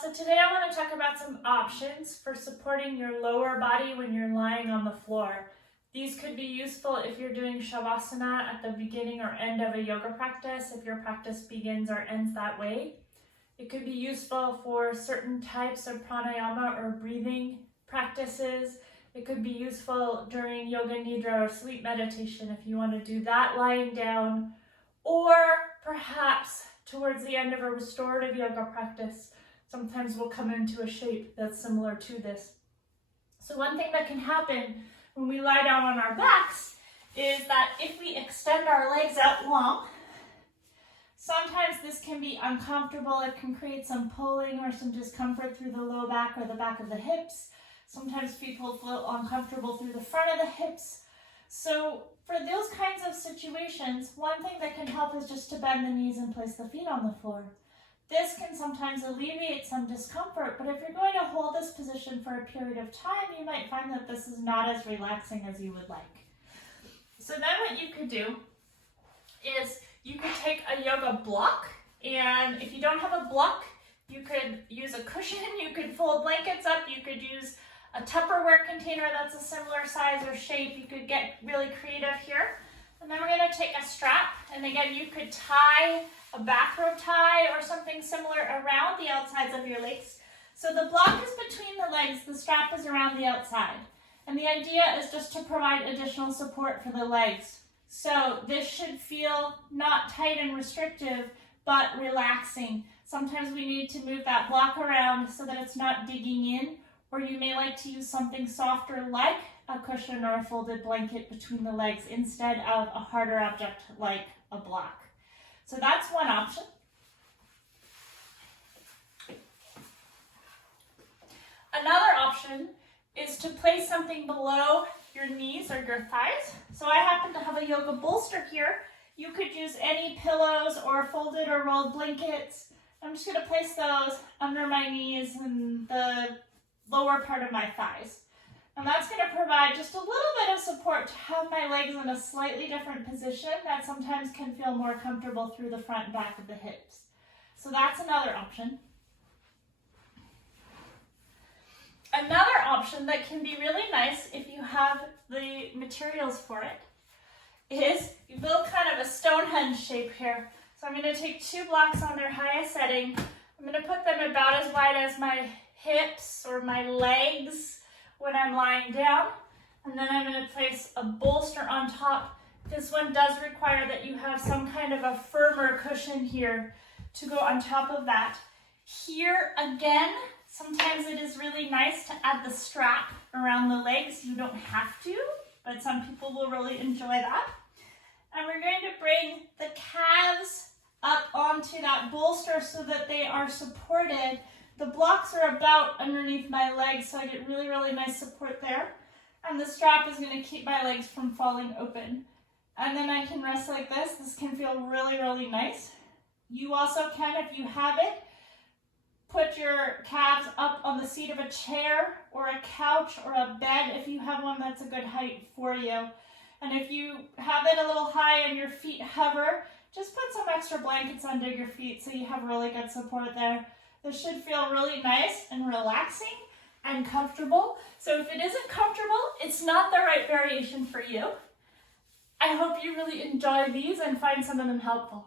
So today I want to talk about some options for supporting your lower body when you're lying on the floor. These could be useful if you're doing Savasana at the beginning or end of a yoga practice, if your practice begins or ends that way. It could be useful for certain types of pranayama or breathing practices. It could be useful during yoga nidra or sleep meditation if you want to do that lying down, or perhaps towards the end of a restorative yoga practice. Sometimes we'll come into a shape that's similar to this. So one thing that can happen when we lie down on our backs is that if we extend our legs out long, sometimes this can be uncomfortable. It can create some pulling or some discomfort through the low back or the back of the hips. Sometimes people feel uncomfortable through the front of the hips. So for those kinds of situations, one thing that can help is just to bend the knees and place the feet on the floor. This can sometimes alleviate some discomfort, but if you're going to hold this position for a period of time, you might find that this is not as relaxing as you would like. So then what you could do is you could take a yoga block, and if you don't have a block, you could use a cushion, you could fold blankets up, you could use a Tupperware container that's a similar size or shape. You could get really creative here. And then we're going to take a strap, and again, you could tie a bathrobe tie or something similar around the outsides of your legs. So the block is between the legs, the strap is around the outside. And the idea is just to provide additional support for the legs. So this should feel not tight and restrictive, but relaxing. Sometimes we need to move that block around so that it's not digging in, or you may like to use something softer like a cushion or a folded blanket between the legs instead of a harder object like a block. So that's one option. Another option is to place something below your knees or your thighs. So I happen to have a yoga bolster here. You could use any pillows or folded or rolled blankets. I'm just going to place those under my knees and the lower part of my thighs. And that's going to provide just a little bit of support to have my legs in a slightly different position that sometimes can feel more comfortable through the front and back of the hips. So that's another option. Another option that can be really nice if you have the materials for it is you build kind of a Stonehenge shape here. So I'm going to take two blocks on their highest setting. I'm going to put them about as wide as my hips or my legs when I'm lying down, and then I'm going to place a bolster on top. This one does require that you have some kind of a firmer cushion here to go on top of that. Here again, sometimes it is really nice to add the strap around the legs. You don't have to, but some people will really enjoy that. And we're going to bring the calves up onto that bolster so that they are supported. The blocks are about underneath my legs, so I get really, really nice support there. And the strap is going to keep my legs from falling open. And then I can rest like this. This can feel really, really nice. You also can, if you have it, put your calves up on the seat of a chair or a couch or a bed if you have one that's a good height for you. And if you have it a little high and your feet hover, just put some extra blankets under your feet so you have really good support there. This should feel really nice and relaxing and comfortable. So if it isn't comfortable, it's not the right variation for you. I hope you really enjoy these and find some of them helpful.